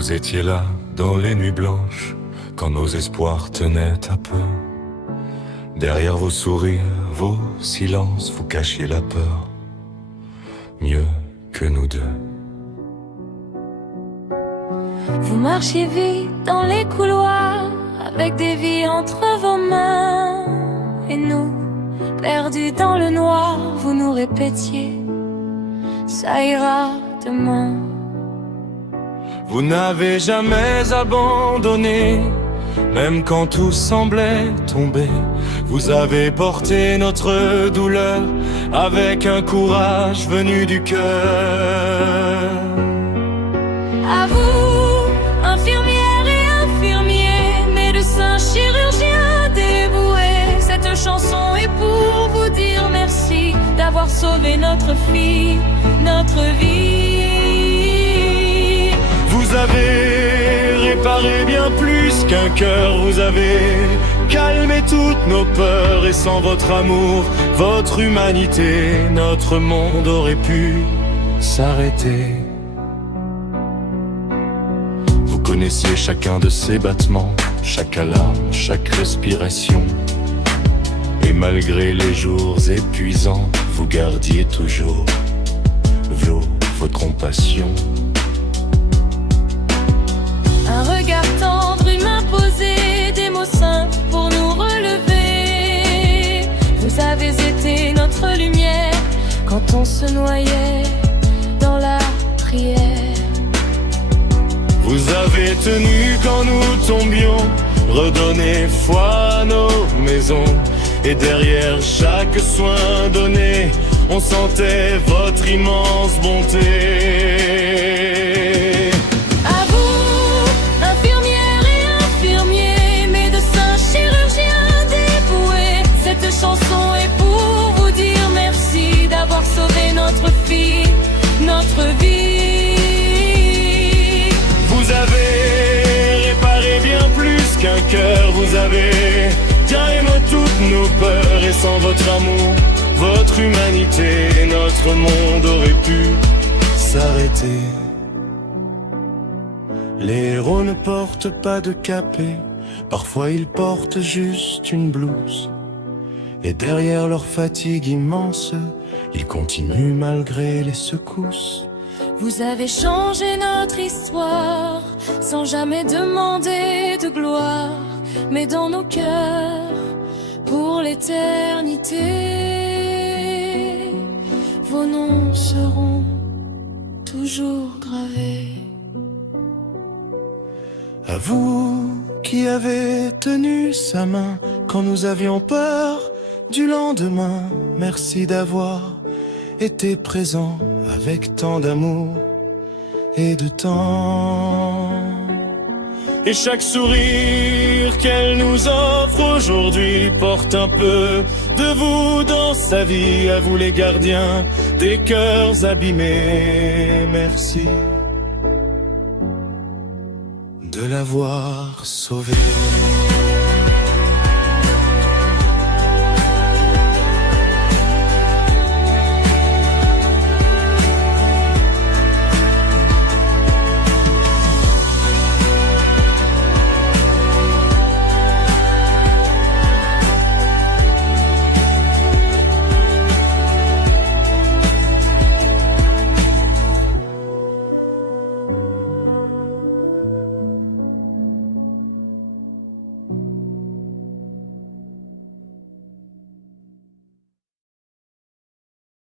Vous étiez là dans les nuits blanches, quand nos espoirs tenaient à peu. Derrière vos sourires, vos silences, vous cachiez la peur, mieux que nous deux. Vous marchiez vite dans les couloirs, avec des vies entre vos mains. Et nous, perdus dans le noir, vous nous répétiez: ça ira demain. Vous n'avez jamais abandonné, même quand tout semblait tomber. Vous avez porté notre douleur avec un courage venu du cœur. À vous, infirmières et infirmiers, médecins, chirurgiens dévoués, cette chanson est pour vous dire merci d'avoir sauvé notre fille, notre vie. Vous avez réparé bien plus qu'un cœur, vous avez calmé toutes nos peurs. Et sans votre amour, votre humanité, notre monde aurait pu s'arrêter. Vous connaissiez chacun de ses battements, chaque alarme, chaque respiration. Et malgré les jours épuisants, vous gardiez toujours votre compassion. Un regard tendre, humain posé, des mots simples pour nous relever. Vous avez été notre lumière quand on se noyait dans la prière. Vous avez tenu quand nous tombions, redonné foi à nos maisons. Et derrière chaque soin donné, on sentait votre immense bonté. À vous, infirmières et infirmiers, médecins, chirurgiens dévoués, cette chanson est pour vous dire merci d'avoir sauvé notre fille, notre vie. Vous avez réparé bien plus qu'un cœur, vous avez calmé toutes nos peurs. Et sans votre amour, votre humanité, notre monde aurait pu s'arrêter. Les héros ne portent pas de capé, parfois ils portent juste une blouse. Et derrière leur fatigue immense, ils continuent malgré les secousses. Vous avez changé notre histoire, sans jamais demander de gloire, mais dans nos cœurs, pour l'éternité, vos noms seront toujours gravés. À vous qui avez tenu sa main quand nous avions peur du lendemain, merci d'avoir été présent avec tant d'amour et de temps. Et chaque sourire qu'elle nous offre aujourd'hui porte un peu de vous dans sa vie. À vous les gardiens des cœurs abîmés, merci de l'avoir sauvée.